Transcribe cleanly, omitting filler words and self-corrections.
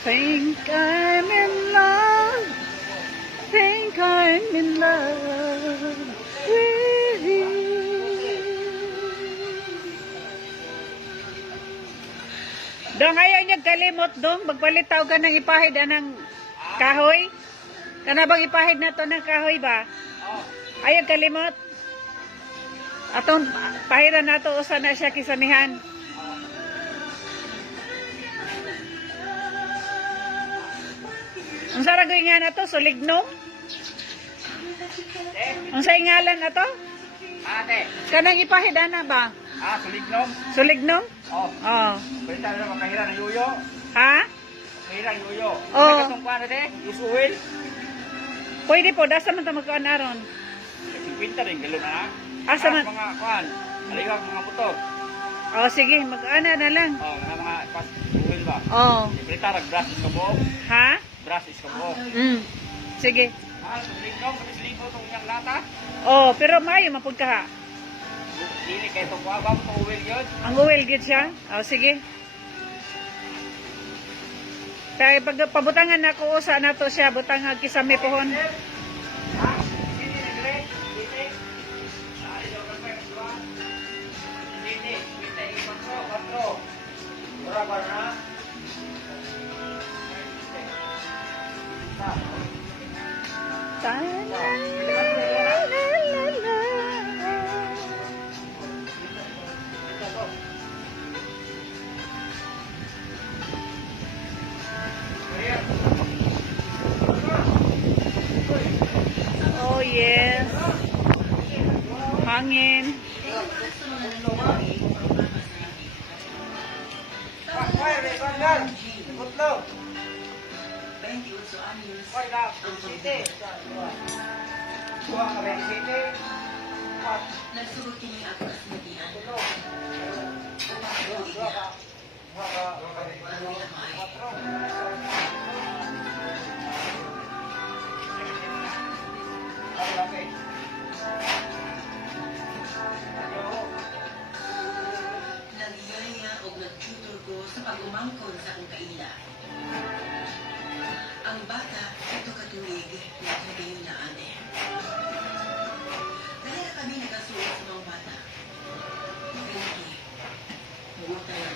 Think I'm in love. Think I'm in love with you. Dong, ayaw niya kalimot dong. Magpalitaw ka ng ipahid ng kahoy. Kana bang ipahid na to ng kahoy ba? Ayaw kalimot. Atong pahiran na to usa na siya kisamihan. Ang saragoy nga na to, suligno? Ang sa ngalan na to? Ate. Kanang ipahid na ba? Sulignom? Suligno? Oo. Oo. Pwede tayo na makahira ng yuyo. Ha? Mahira ng yuyo. Oo. Katong kuwan ate, usuwin. Pwede po, dasa man ito magkuhan aron. Pinta rin, galo na. Asa man? Mga kuwan, aliwag mga motor. Oh, sige, mag-ana na lang. Mga pas usuwin ba? Oh. Ipilita rag brush is kabuok. Ha? Brush is kabuok. Sige. Sulignom, sulignom itong inyang lata. Oh, pero maayo mapud ka ha. Dili kayo itong kuwan, bang itong uwil yun. Ang uwel gid siya. Oh, sige. Kaya pag pabutangan na ko usa na to siya, butang kisame pohon. Oh yes. Hangin. Nagsugot kini ako sa sinabihan. Nagyaya o nagtutor ko sa pag-umangkon sa akong kaila. Ang bata, ito katuig na kagayon na ane. Dahil na kami nagasuot sa mga bata. Pinaki, buwan tayo